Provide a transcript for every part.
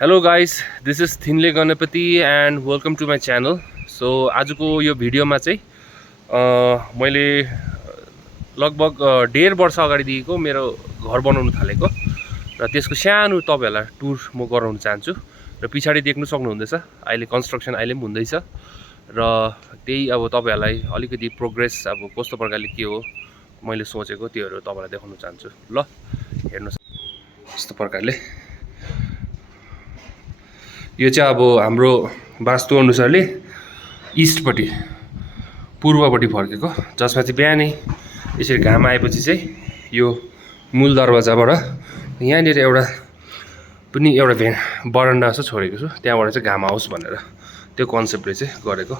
Hello guys, this is Thinle Ganapati and welcome to my channel. So आजको यो भिडियोमा चाहिँ मैले लगभग 1.5 वर्ष अगाडिदेखिको मेरो घर बनाउन थालेको र त्यसको सानो तपाईहरुलाई टुर म गराउन चाहन्छु र पछाडी देख्न सक्नुहुँदैछ अहिले कन्स्ट्रक्सन अहिले पनि हुँदैछ र त्यही अब तपाईहरुलाई अलिकति प्रोग्रेस अब कस्तो प्रकारले के हो मैले सोचेको त्योहरु तपाईलाई देखाउन चाहन्छु ल हेर्नुस् यस्तो प्रकारले यो चाहिँ अब हाम्रो वास्तु अनुसारले इस्टपट्टि पूर्वपट्टि फर्केको जसमा चाहिँ बिहानै यसरी घाम आएपछि चाहिँ यो मूल दरवाजाबाट यहाँनिर एउटा बरन्डा जस्तो छोडेको छु त्यहाँबाट चाहिँ घाम आओस् भनेर त्यो कन्सेप्टले चाहिँ गरेको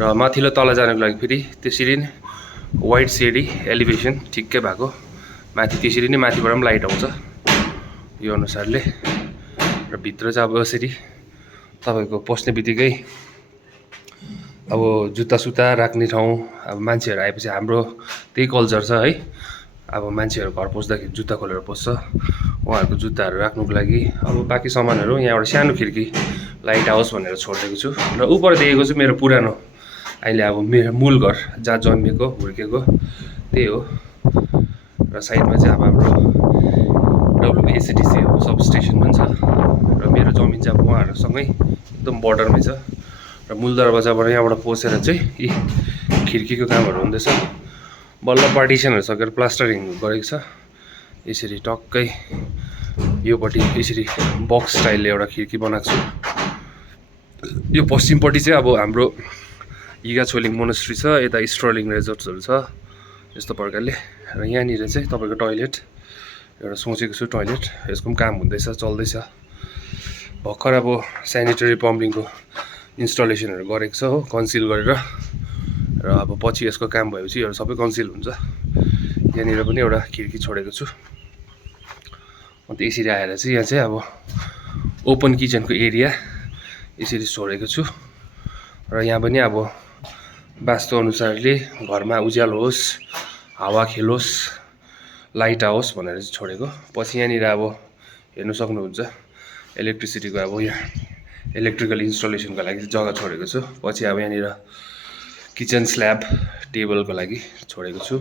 र माथिल्लो तल जानको लागि फेरि त्यसरी नै वाइड सेडी एलिभेसन ठिक्कै भएको माथि त्यसरी नै माथिबाट पनि लाइट आउँछ यो अनुसारले र भित्र चाहिँ अब यसरी तपाईको पस्ने बित्तिकै अब जुत्ता सुत्ता राख्ने ठाउँ अब मान्छेहरु आएपछि हाम्रो त्यही कल्चर छ है अब मान्छेहरु घर पस्दाखेरि जुत्ता खोलेर पस्छ उहाँहरुको जुत्ताहरु राख्नुको लागि अब बाँकी सामानहरु यहाँ एउटा सानो खिड्की लाइट आओस् भनेर छोडेको छु र उपर देखेको चाहिँ मेरो पुरानो अहिले अब मेरो मूल घर जहाँ जन्मेको हुर्केको त्यही हो र साइडमा चाहिँ अब हाम्रो WBSTC को सब स्टेसन पनि छ र मेरो जमिन चाहिँ अब उहाँहरुसँगै एकदम बर्डरमै छ र मूल दरवाजाबाट यहाँबाट पसेर चाहिँ यी खिड्कीको कामहरु हुँदैछ बल्ल पार्टिसनहरु सकेर प्लास्टरिङ गरेको छ यसरी टक्कै योपट्टि यसरी बक्स स्टाइलले एउटा खिड्की बनाएको छु यो पश्चिमपट्टि चाहिँ अब हाम्रो हिगा छोलिङ मोनेस्ट्री छ यता स्टर्लिङ रिजोर्ट्सहरु छ यस्तो प्रकारले र यहाँनिर चाहिँ तपाईको टोयलेट एउटा सोचेको छु टोयलेट यसको पनि काम हुँदैछ चल्दैछ भर्खर अब स्यानिटरी पम्पिङको इन्स्टलेसनहरु गरेको छ हो कन्सिल गरेर र अब पछि यसको काम भएपछि यो सबै कन्सिल हुन्छ यहाँनिर पनि एउटा खिड्की छोडेको छु अन्त यसरी आएर चाहिँ यहाँ चाहिँ अब ओपन किचनको एरिया यसरी छोडेको छु र यहाँ पनि अब वास्तु अनुसारले घरमा उज्यालो होस् हावा खेलोस् लाइट आओस् भनेर चाहिँ छोडेको पछि यहाँनिर अब हेर्न सक्नुहुन्छ इलेक्ट्रिसिटीको अब यहाँ इलेक्ट्रिकल इन्स्टलेसनको लागि जग्गा छोडेको छु पछि अब यहाँनिर किचन स्ल्याब टेबलको लागि छोडेको छु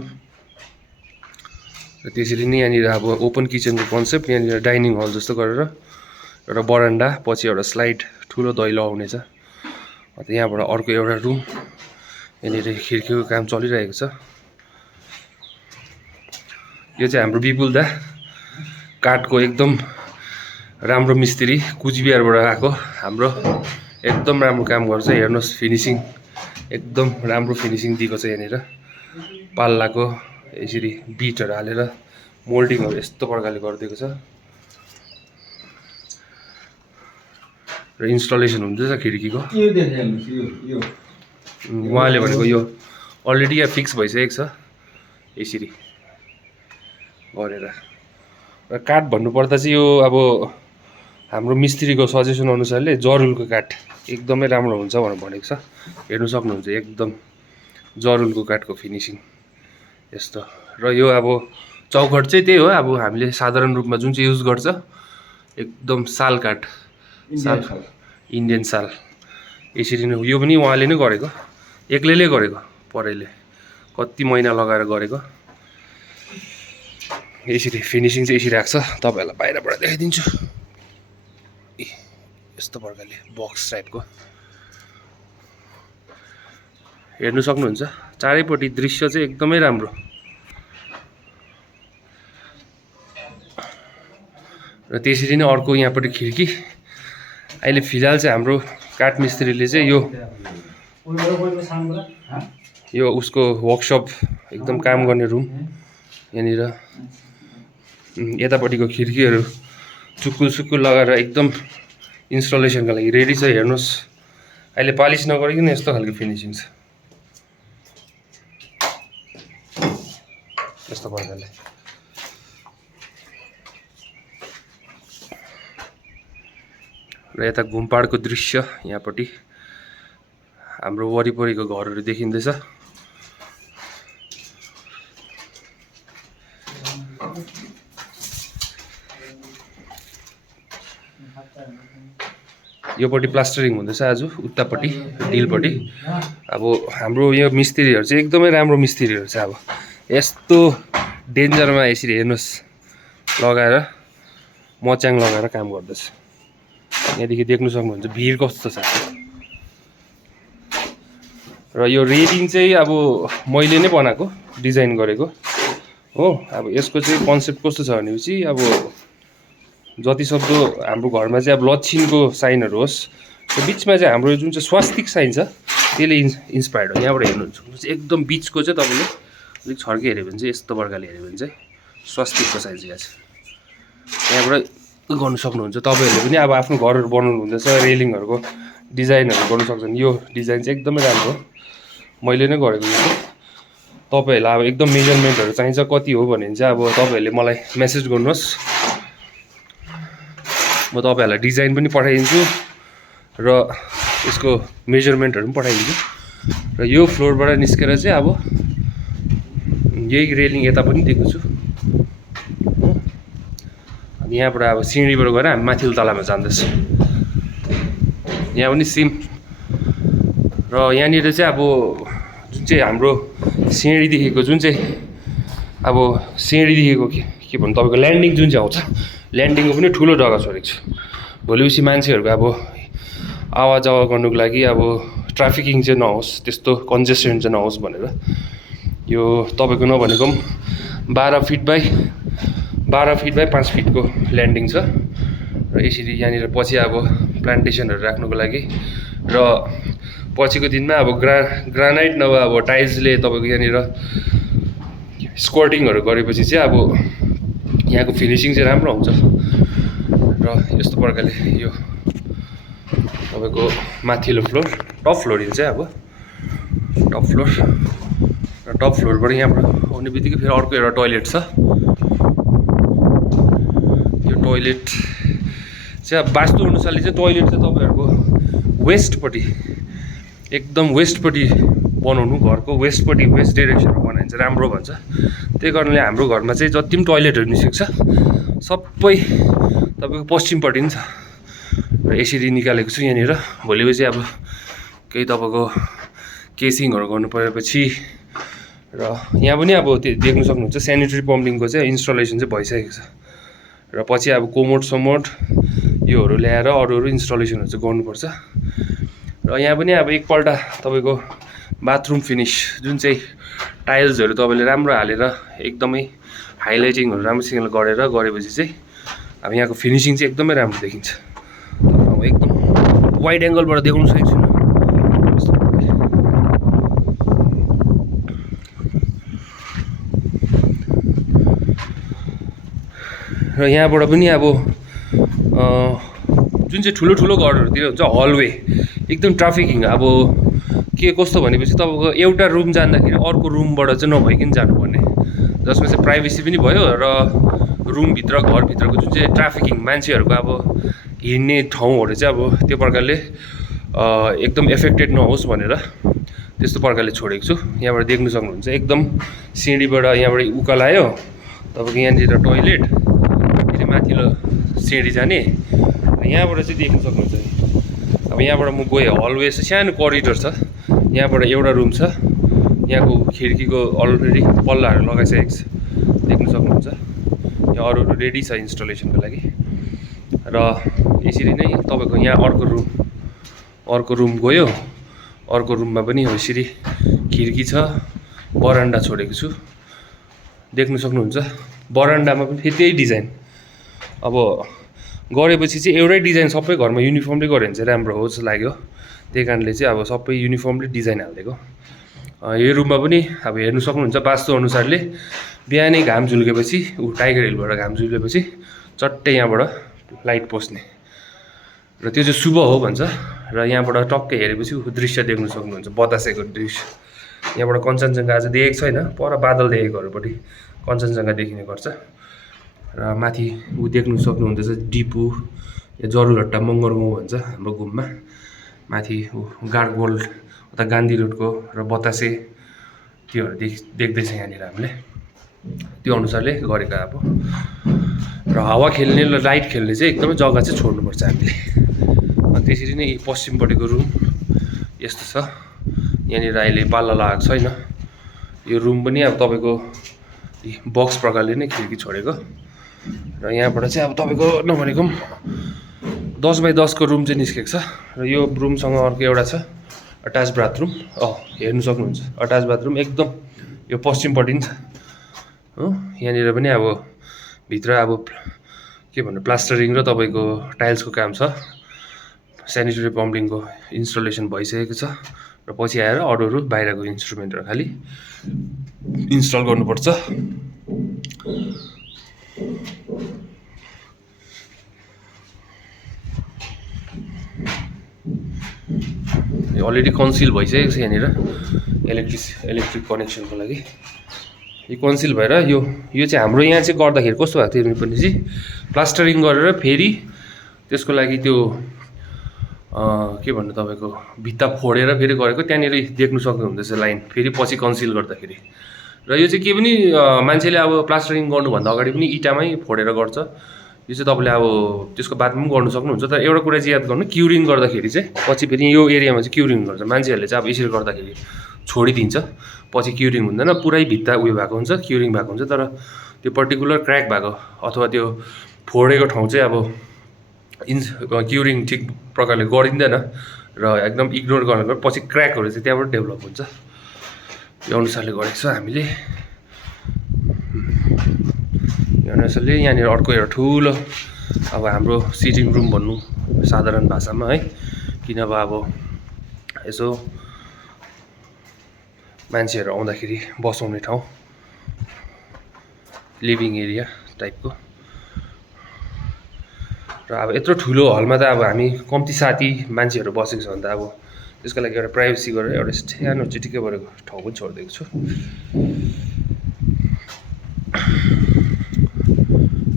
र त्यसरी नै यहाँनिर अब ओपन किचनको कन्सेप्ट यहाँनिर डाइनिङ हल जस्तो गरेर एउटा बरन्डा पछि एउटा स्लाइड ठुलो दैलो आउने छ अन्त यहाँबाट अर्को एउटा रुम यहाँनिर खिड्कीको काम चलिरहेको छ यो चाहिँ हाम्रो विपुल दा काठको एकदम राम्रो मिस्त्री कुचबिहारबाट आएको हाम्रो एकदम राम्रो काम गर्छ हेर्नुहोस् फिनिसिङ एकदम राम्रो फिनिसिङ दिएको छ यहाँनिर पाल्लाको यसरी बिटहरु हालेर मोल्डिङहरु यस्तो प्रकारले गरिदिएको छ र इन्स्टलेसन हुँदैछ खिड्कीको उहाँले भनेको यो अलरेडी यहाँ फिक्स भइसकेको छ यसरी गरेर र काठ भन्नुपर्दा चाहिँ यो अब हाम्रो मिस्त्रीको सजेसन अनुसारले जरुलको काठ एकदमै राम्रो हुन्छ भनेर भनेको छ हेर्नु सक्नुहुन्छ एकदम जरुलको काठको फिनिसिङ यस्तो र यो अब चौखट चाहिँ त्यही हो अब हामीले साधारण रूपमा जुन चाहिँ युज गर्छ एकदम साल काठ साल इन्डियन साल यसरी नै यो पनि उहाँले नै गरेको एक्लैले गरेको परैले कति महिना लगाएर गरेको यसरी फिनिसिङ चाहिँ यसरी राख्छ तपाईहरुलाई बाहिरबाट देखाइदिन्छु यस्तो प्रकारले बक्स टाइपको हेर्नु सक्नुहुन्छ चारैपट्टि दृश्य चाहिँ एकदमै राम्रो र त्यसरी नै अर्को यहाँपट्टि खिड्की अहिले फिलहाल चाहिँ हाम्रो काठ मिस्त्रीले चाहिँ यो उसको वर्कसप एकदम काम गर्ने रुम यहाँनिर यतापट्टिको खिड्कीहरु चुक्कुल सुक्कुल लगाएर एकदम इन्स्टलेसनको लागि रेडी छ हेर्नुहोस् अहिले पालिस नगरिकन यस्तो खालको फिनिसिङ छ यस्तो प्रकारले र यता घुमपाडको दृश्य यहाँपट्टि हाम्रो वरिपरिको घरहरु देखिँदैछ योपट्टि प्लास्टरिङ हुँदैछ आज उतापट्टि डिलपट्टि। अब हाम्रो यो मिस्त्रीहरू चाहिँ एकदमै राम्रो मिस्त्रीहरू छ। अब यस्तो डेन्जरमा यसरी हेर्नुहोस् लगाएर मच्याङ लगाएर काम गर्दैछ। यहाँदेखि देख्नु सक्नुहुन्छ भिड कस्तो छ। र यो रेलिङ चाहिँ अब मैले नै बनाएको डिजाइन गरेको हो। अब यसको चाहिँ कन्सेप्ट कस्तो छ भनेपछि अब जतिसक्दो हाम्रो घरमा चाहिँ अब लच्छिनको साइनहरू होस्, त्यो बिचमा चाहिँ हाम्रो जुन चाहिँ स्वास्तिक साइन छ त्यसले इन्सपायर्ड हो। यहाँबाट हेर्नुहुन्छ एकदम बिचको चाहिँ तपाईँले अलिक छर्के हेऱ्यो भने चाहिँ यस्तो प्रकारले हेऱ्यो भने चाहिँ स्वास्तिकको साइन चाहिँ यहाँबाट गर्नु सक्नुहुन्छ। तपाईँहरूले पनि अब आफ्नो घरहरू बनाउनु हुँदैछ, रेलिङहरूको डिजाइनहरू गर्नु सक्छन्। यो डिजाइन चाहिँ एकदमै राम्रो हो, मैले नै गरेको यो। तपाईँहरूलाई अब एकदम मेजरमेन्टहरू चाहिन्छ कति हो भने चाहिँ अब तपाईँहरूले मलाई मेसेज गर्नुहोस्, म तपाईँहरूलाई डिजाइन पनि पठाइदिन्छु र यसको मेजरमेन्टहरू पनि पठाइदिन्छु। र यो फ्लोरबाट निस्केर चाहिँ अब यही रेलिङ यता पनि दिएको छु। अनि यहाँबाट अब सिँढीबाट गएर हामी माथिल्लो तलामा जाँदैछ। यहाँ पनि सेम। र यहाँनिर चाहिँ अब जुन चाहिँ हाम्रो सिँढीदेखिको जुन चाहिँ अब सिँढीदेखिको के भन्नु तपाईँको ल्यान्डिङ जुन चाहिँ आउँछ, ल्यान्डिङको पनि ठुलो जग्गा छोडेको छु। भोलिपछि मान्छेहरूको अब आवा जावा गर्नुको लागि अब ट्राफिकिङ चाहिँ नहोस्, त्यस्तो कन्जेसन चाहिँ नहोस् भनेर यो तपाईँको नभनेको पनि 12 फिट बाई 5 फिटको ल्यान्डिङ छ। र यसरी यहाँनिर पछि अब प्लान्टेसनहरू राख्नुको लागि र पछिको दिनमा अब ग्रानाइट नभए अब टाइल्सले तपाईँको यहाँनिर स्क्वाटिङहरू गरेपछि चाहिँ अब यहाँको फिनिसिङ चाहिँ राम्रो हुन्छ। र यस्तो प्रकारले यो तपाईँको माथिल्लो फ्लोर टप फ्लोरिङ चाहिँ अब टप फ्लोर र टप फ्लोरबाट यहाँबाट आउने बित्तिकै फेरि अर्को एउटा टोइलेट छ। यो टोइलेट चाहिँ अब वास्तु अनुसारले चाहिँ टोइलेट चाहिँ तपाईँहरूको वेस्टपट्टि एकदम वेस्टपट्टि बनाउनु, घरको वेस्टपट्टि वेस्ट डिरेक्सनमा बनायो भने चाहिँ राम्रो भन्छ। त्यही कारणले हाम्रो घरमा चाहिँ जति पनि टोइलेटहरू निस्केको छ सबै तपाईँको पश्चिमपट्टि नि छ। र यसरी निकालेको छु यहाँनिर। भोलिपछि अब केही तपाईँको केसिङहरू गर्नु परेपछि र यहाँ पनि अब त्यो देख्नु सक्नुहुन्छ सेनिटरी पम्पिङको चाहिँ इन्स्टलेसन चाहिँ भइसकेको छ। र पछि अब कोमोड सोमोड योहरू ल्याएर अरू इन्स्टलेसनहरू चाहिँ गर्नुपर्छ। र यहाँ पनि अब एकपल्ट तपाईँको बाथरुम फिनिस जुन चाहिँ टाइल्सहरू तपाईँले राम्रो हालेर एकदमै हाइलाइटिङहरू राम्रोसँगले गरेपछि चाहिँ अब यहाँको फिनिसिङ चाहिँ एकदमै राम्रो देखिन्छ। अब एकदम वाइड एङ्गलबाट देखाउन सकेको छुइनँ। र यहाँबाट पनि अब जुन चाहिँ ठुलो ठुलो घरहरूतिर हुन्छ हलवे एकदम ट्राफिकिङ अब के कस्तो भनेपछि तपाईँको एउटा रुम जाँदाखेरि अर्को रुमबाट चाहिँ नभइकन जानुपर्ने, जसमा चाहिँ प्राइभेसी पनि भयो र रुमभित्र घरभित्रको जुन चाहिँ ट्राफिकिङ मान्छेहरूको अब हिँड्ने ठाउँहरू चाहिँ अब त्यो प्रकारले एकदम एफेक्टेड नहोस् भनेर त्यस्तो प्रकारले छोडेको छु। यहाँबाट देख्नु सक्नुहुन्छ एकदम सिँढीबाट यहाँबाट उकालो आयो तपाईँको यहाँनिर टोइलेट, फेरि माथिल्लो सिँढी जाने। यहाँबाट चाहिँ देख्नु सक्नुहुन्छ अब यहाँबाट म गएँ हलवे छ, सानो करिडोर छ, यहाँबाट एउटा रुम छ। यहाँको खिड्कीको अलरेडी पल्लाहरू लगाइसकेको छ देख्नु सक्नुहुन्छ। यहाँ अरू रेडी छ इन्स्टलेसनको लागि। र यसरी नै तपाईँको यहाँ अर्को रुम गयो। अर्को रुममा पनि यसरी खिड्की छ, बरान्डा छोडेको छु देख्नु सक्नुहुन्छ। बरान्डामा पनि फेरि त्यही डिजाइन अब गरेपछि चाहिँ एउटै डिजाइन सबै घरमा युनिफर्मली गऱ्यो भने चाहिँ राम्रो हो जस्तो लाग्यो। त्यही कारणले चाहिँ अब सबै युनिफर्मली डिजाइन हालिदिएको। यो रुममा पनि अब हेर्नु सक्नुहुन्छ वास्तु अनुसारले बिहानै घाम झुल्केपछि टाइगर हिलबाट घाम झुल्केपछि चट्टै यहाँबाट लाइट पस्ने र त्यो चाहिँ शुभ हो भन्छ। र यहाँबाट टक्कै हेरेपछि दृश्य देख्नु सक्नुहुन्छ, बतासेको दृश्य। यहाँबाट कञ्चनजङ्घा आज देखेको छैन, पर बादल देखेकोहरूपट्टि कञ्चनजङ्घा देखिने गर्छ। र माथि देख्नु सक्नुहुँदैछ डिपु या जरुलहट्टा मङ्गर गाउँ भन्छ हाम्रो घुममा। माथि गाडगोल्ड उता गान्धी रोडको र बतासे त्योहरू देख्दैछ यहाँनिर हामीले। त्यो अनुसारले गरेको अब। र हावा खेल्ने र लाइट खेल्ने चाहिँ एकदमै जग्गा चाहिँ छोड्नुपर्छ हामीले। अनि त्यसरी नै पश्चिमपट्टिको रुम यस्तो छ। यहाँनिर अहिले पाल्ला लागेको छैन। यो रुम पनि अब तपाईँको बक्स प्रकारले नै खिड्की छोडेको। र यहाँबाट चाहिँ अब तपाईँको नभनेको 10 बाई 10 को रुम चाहिँ निस्केको छ। र यो रुमसँग अर्को एउटा छ अट्याच बाथरुम। हेर्नु सक्नुहुन्छ अट्याच बाथरुम एकदम यो पश्चिमपट्टि नि छ हो। यहाँनिर पनि अब भित्र अब के भन्नु प्लास्टरिङ र तपाईँको टाइल्सको काम छ। सेनिटरी पम्पिङको इन्स्टलेसन भइसकेको छ। र पछि आएर अरू बाहिरको इन्स्ट्रुमेन्टहरू खालि इन्स्टल गर्नुपर्छ। अलरेडी कन्सिल भइसकेको छ यहाँनिर इलेक्ट्रिक कनेक्सनको लागि। यो कन्सिल भएर यो चाहिँ हाम्रो यहाँ चाहिँ गर्दाखेरि कस्तो भएको थियो भने चाहिँ प्लास्टरिङ गरेर फेरि त्यसको लागि त्यो के भन्नु तपाईँको भित्ता फोडेर फेरि गरेको। त्यहाँनिर देख्नु सक्नुहुँदैछ लाइन फेरि पछि कन्सिल गर्दाखेरि। र यो चाहिँ के पनि मान्छेले अब प्लास्टरिङ गर्नुभन्दा अगाडि पनि इँटामै फोडेर गर्छ। यो चाहिँ तपाईँले अब त्यसको बादमा पनि गर्नु सक्नुहुन्छ। तर एउटा कुरा चाहिँ याद गर्नु क्युरिङ गर्दाखेरि चाहिँ पछि फेरि यो एरियामा चाहिँ क्युरिङ गर्छ। मान्छेहरूले चाहिँ अब यसरी गर्दाखेरि छोडिदिन्छ पछि क्युरिङ हुँदैन। पुरै भित्ता उयो भएको हुन्छ क्युरिङ भएको हुन्छ। तर त्यो पर्टिकुलर क्र्याक भएको अथवा त्यो फोडेको ठाउँ चाहिँ अब क्युरिङ ठिक प्रकारले गरिँदैन र एकदम इग्नोर गर्नु पछि क्र्याकहरू चाहिँ त्यहाँबाट डेभलप हुन्छ। यो अनुसारले गरेको छ हामीले। यो अनुसारले यहाँनिर अर्को एउटा ठुलो अब हाम्रो सिटिङ रुम भन्नु साधारण भाषामा है। किनभने अब यसो मान्छेहरू आउँदाखेरि बसाउने ठाउँ लिभिङ एरिया टाइपको। र अब यत्रो ठुलो हलमा त अब हामी कम्ती साथी मान्छेहरू बसेको छ भने त अब त्यसको लागि एउटा प्राइभेसी गरेर एउटा सानो चिटिक्कै परेको ठाउँ पनि छोडिदिएको छु।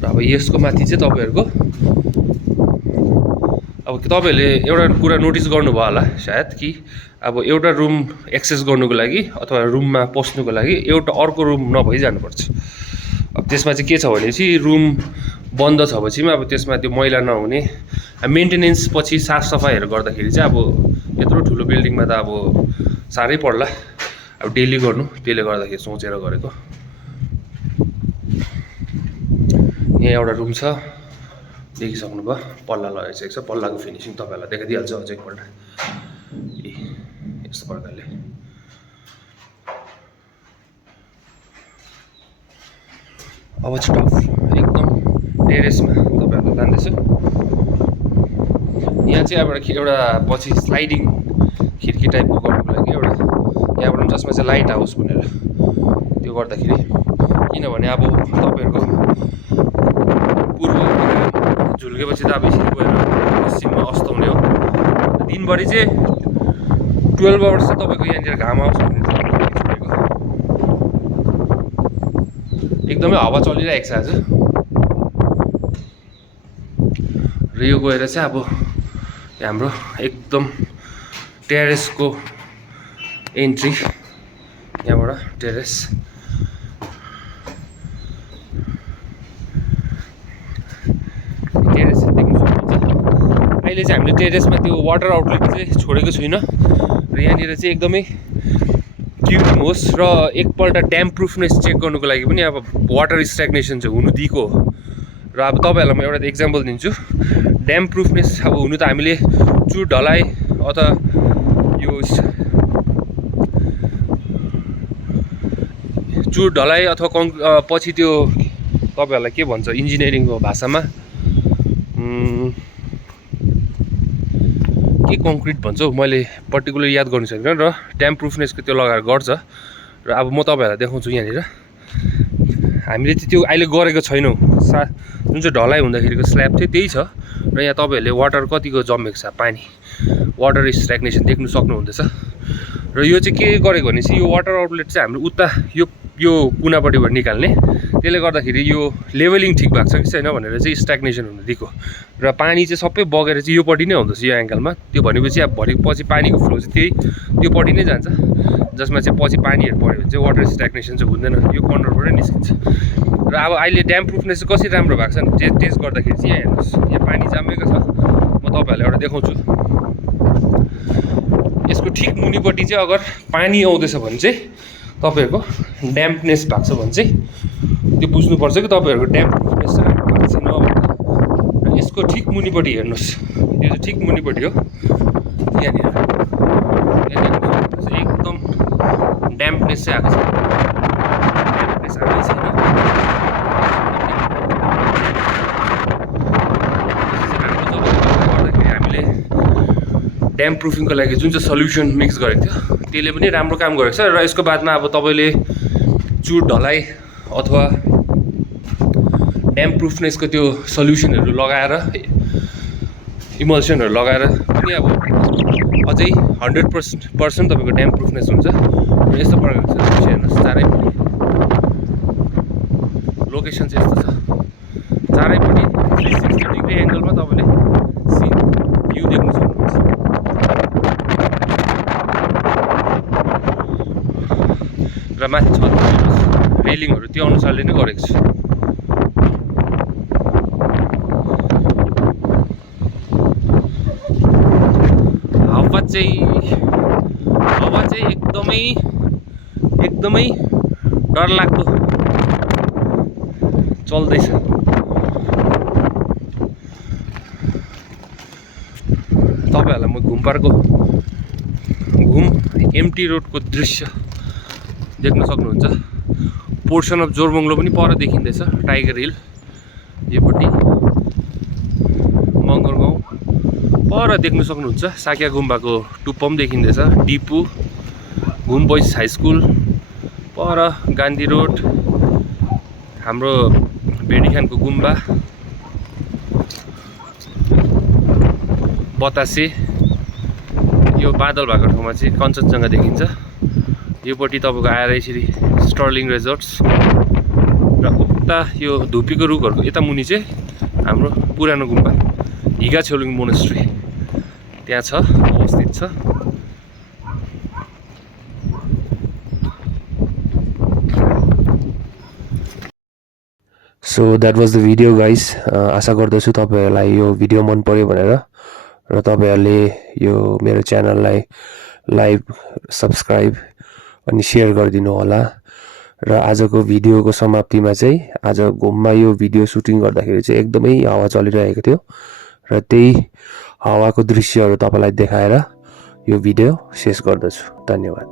र अब यसको माथि चाहिँ तपाईँहरूको अब तपाईँहरूले एउटा कुरा नोटिस गर्नुभयो होला सायद कि अब एउटा रुम एक्सेस गर्नुको लागि अथवा रुममा पस्नुको लागि एउटा अर्को रुम नभइ जानुपर्छ। अब त्यसमा चाहिँ के छ भनेपछि रुम बन्द छ पछि अब त्यसमा त्यो मैला नहुने मेन्टेनेन्स पछि साफसफाइहरू गर्दाखेरि चाहिँ अब यत्रो ठुलो बिल्डिङमा त अब साह्रै पर्ला अब डेली गर्नु। त्यसले गर्दाखेरि सोचेर गरेको। यहाँ एउटा रुम छ देखिसक्नुभयो पल्ला लगाइसकेको छ। पल्लाको फिनिसिङ तपाईँहरूलाई देखाइदिइहाल्छ अझै एकपल्ट यस्तो प्रकारले। अब चाहिँ टफ एकदम टेरेसमा तपाईँहरूलाई लाँदैछु। यहाँ चाहिँ अब एउटा पछि स्लाइडिङ खिड्की टाइपको गर्नुको लागि एउटा यहाँबाट पनि जसमा चाहिँ लाइट हाउस भनेर त्यो गर्दाखेरि किनभने अब तपाईँहरूको पूर्व झुल्केपछि त अब यसरी गएर पश्चिममा अस्ताउने हो। दिनभरि चाहिँ 12 आवर्स चाहिँ तपाईँको यहाँनिर घाम आउँछ भने छोडेको एकदमै हावा चलिरहेको छ आज। र यो गएर चाहिँ अब हाम्रो एकदम टेरेसको एन्ट्री यहाँबाट टेरेस। टेरेस देख्नु सक्नुहुन्छ। अहिले चाहिँ हामीले टेरेसमा त्यो वाटर आउटलेट चाहिँ छोडेको छैन। र यहाँनिर चाहिँ एकदमै क्युरिङ होस् र एकपल्ट ड्याम प्रुफनेस चेक गर्नुको लागि पनि अब वाटर स्ट्याग्नेसन चाहिँ हुनु दिएको हो। र अब तपाईँहरूलाई म एउटा इक्जाम्पल दिन्छु। ड्याम प्रुफनेस अब हुनु त हामीले चुर ढलाइ अथवा यो चुर ढलाइ अथवा पछि त्यो तपाईँहरूलाई के भन्छ इन्जिनियरिङको भाषामा के कङ्क्रिट भन्छ हौ मैले पर्टिकुलर याद गर्नु सकिनँ। र ड्याम प्रुफनेसको त्यो लगाएर गर्छ। र अब म तपाईँहरूलाई देखाउँछु यहाँनिर हामीले चाहिँ त्यो अहिले गरेको छैनौँ। जुन चाहिँ ढलाइ हुँदाखेरिको स्ल्याब थियो त्यही छ। र यहाँ तपाईँहरूले वाटर कतिको जमेको छ पानी वाटर स्ट्याग्नेसन देख्नु सक्नुहुँदैछ। र यो चाहिँ के गरेको भने चाहिँ यो वाटर आउटलेट चाहिँ हाम्रो उता यो यो कुनापट्टिबाट निकाल्ने, त्यसले गर्दाखेरि यो लेभलिङ ठिक भएको छ कि छैन भनेर चाहिँ स्ट्याग्नेसन हुन दिएको र पानी चाहिँ सबै बगेर चाहिँ योपट्टि नै आउँदैछ यो एङ्गलमा। त्यो भनेपछि अब पछि पानीको फ्लो चाहिँ त्योपट्टि नै जान्छ, जसमा चाहिँ पछि पानीहरू पऱ्यो भने चाहिँ वाटर स्ट्याग्नेसन चाहिँ हुँदैन, यो कर्नरबाटै निस्किन्छ। र अब अहिले ड्याम प्रुफनेस चाहिँ कसरी राम्रो भएको छ नि टेस्ट गर्दाखेरि चाहिँ यहाँ हेर्नुहोस्, यहाँ पानी जामेको छ। म तपाईँहरूलाई एउटा देखाउँछु। यसको ठिक मुनिपट्टि चाहिँ अगर पानी आउँदैछ भने चाहिँ तपाईँहरूको ड्याम्पनेस भएको छ भने चाहिँ त्यो बुझ्नुपर्छ कि तपाईँहरूको ड्याम्प प्रुफनेस चाहिँ राम्रो भएको छैन भनेर। र यसको ठिक मुनिपट्टि हेर्नुहोस्, यो चाहिँ ठिक मुनिपट्टि हो, यहाँनिर एकदम ड्याम्पनेस चाहिँ आएको छ, ड्याम्पनेस आएकै छैन। हामीले ड्याम प्रुफिङको लागि जुन चाहिँ सल्युसन मिक्स गरेको थियो त्यसले पनि राम्रो काम गरेको छ। र यसको बादमा अब तपाईँले चुर ढलाइ अथवा ड्याम प्रुफनेसको त्यो सल्युसनहरू लगाएर, इमल्सनहरू लगाएर पनि अब अझै 100% तपाईँको ड्याम प्रुफनेस हुन्छ। र यस्तो प्रकारको छ हेर्नुहोस्, चारैपट्टि लोकेसन चाहिँ यस्तो छ, चारैपट्टि 360 डिग्री एङ्गलमा तपाईँले सिन भ्यू देख्न सक्नुहुन्छ। र माथि छत रेलिङहरू त्यो अनुसारले नै गरेको छु। हावा चाहिँ एकदमै डरलाग्दो चल्दैछ। तपाईँहरूलाई म घुम एमटी रोडको दृश्य देख्न सक्नुहुन्छ। पोर्सन अफ जोरबङ्लो पनि पर देखिँदैछ, टाइगर हिल योपट्टि, मगर गाउँ पर देख्न सक्नुहुन्छ। साक्या गुम्बाको टुप्पा पनि देखिँदैछ, डिपु, घुम बोइज हाई स्कुल पर, गान्धी रोड, हाम्रो भेडीखानको गुम्बा, बतासे, यो बादल भएको ठाउँमा चाहिँ कञ्चनजङ्घा देखिन्छ। योपट्टि तपाईँको आएर यसरी स्टर्लिङ रिजोर्ट्स र उता यो धुपीको रुखहरूको यता मुनि चाहिँ हाम्रो पुरानो गुम्बा हिगा छेलुङ मोनेस्ट्री त्यहाँ छ, अवस्थित छ। So that was the video guys. आशा गर्दछु तपाईँहरूलाई यो भिडियो मन पर्यो भनेर, र तपाईँहरूले यो मेरो च्यानललाई लाइक, सब्सक्राइब अनि सेयर गरिदिनु होला। र आजको भिडियोको समाप्तिमा चाहिँ आज घुममा यो भिडियो सुटिङ गर्दाखेरि चाहिँ एकदमै हावा चलिरहेको थियो र त्यही हावाको दृश्यहरू तपाईँलाई देखाएर यो भिडियो शेष गर्दछु। धन्यवाद।